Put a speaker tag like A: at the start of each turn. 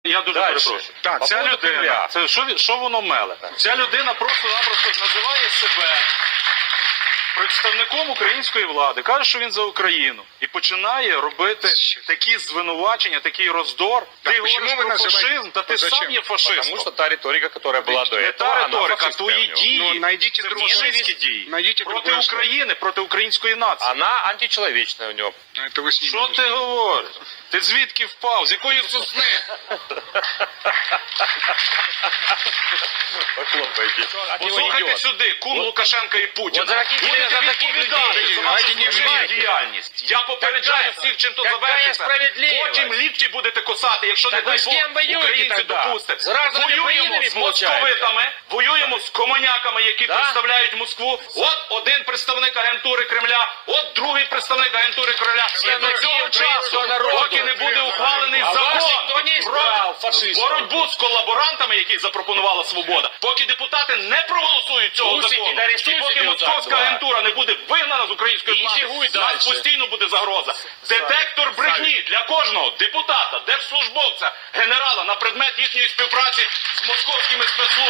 A: Я дуже перепрошую.
B: Так, ця людина,
A: це що воно меле? Ця людина просто-напросто називає себе представником української влади, каже, що він за Україну. І починає робити такі звинувачення, такий роздор. Ти говориш про фашизм, та ти сам є фашистом.
C: Потому что та риторика, которая была до
A: Не
C: этого,
A: та
C: она
A: риторика,
C: фашистская
A: твої
C: у него.
A: дії,
B: це
A: фашистські дії. Проти
B: другое
A: України, проти української нації.
C: Она античеловечная у него.
B: Это вы с ним
A: Що ти говориш? Ти звідки впав? З якої сосни?
C: Похлопайте.
A: Послухайте сюди, кум Лукашенка і Путіна.
C: Вот за таких людей,
A: Будете
C: за таких
A: відповідати
C: людей.
A: за вашу
C: Давайте не
A: злочинну
C: вживайте.
A: діяльність. Я попереджаю всіх, чим то завершиться.
C: справедливість?
A: Потім лікті будете косати, якщо не
C: Так
A: дай
C: ви з ким
A: Бог
C: воюєте
A: українці
C: тогда?
A: допустять.
C: З разными
A: Воюємо
C: воїнами,
A: з
C: получається?
A: московитами, воюємо з комуняками, які
C: Да?
A: представляють Москву. От один представник агентури Кремля, от другий представник агентури Кремля. І до цього часу, поки не буде ухвалений закон про боротьбу з колаборантами, який запропонувала Свобода, поки депутати не проголосують цього закону, і поки московська агентура не буде вигнана з української влади, нас постійно буде загроза. Детектор брехні для кожного депутата, держслужбовця, генерала на предмет їхньої співпраці з московськими спецслужбами.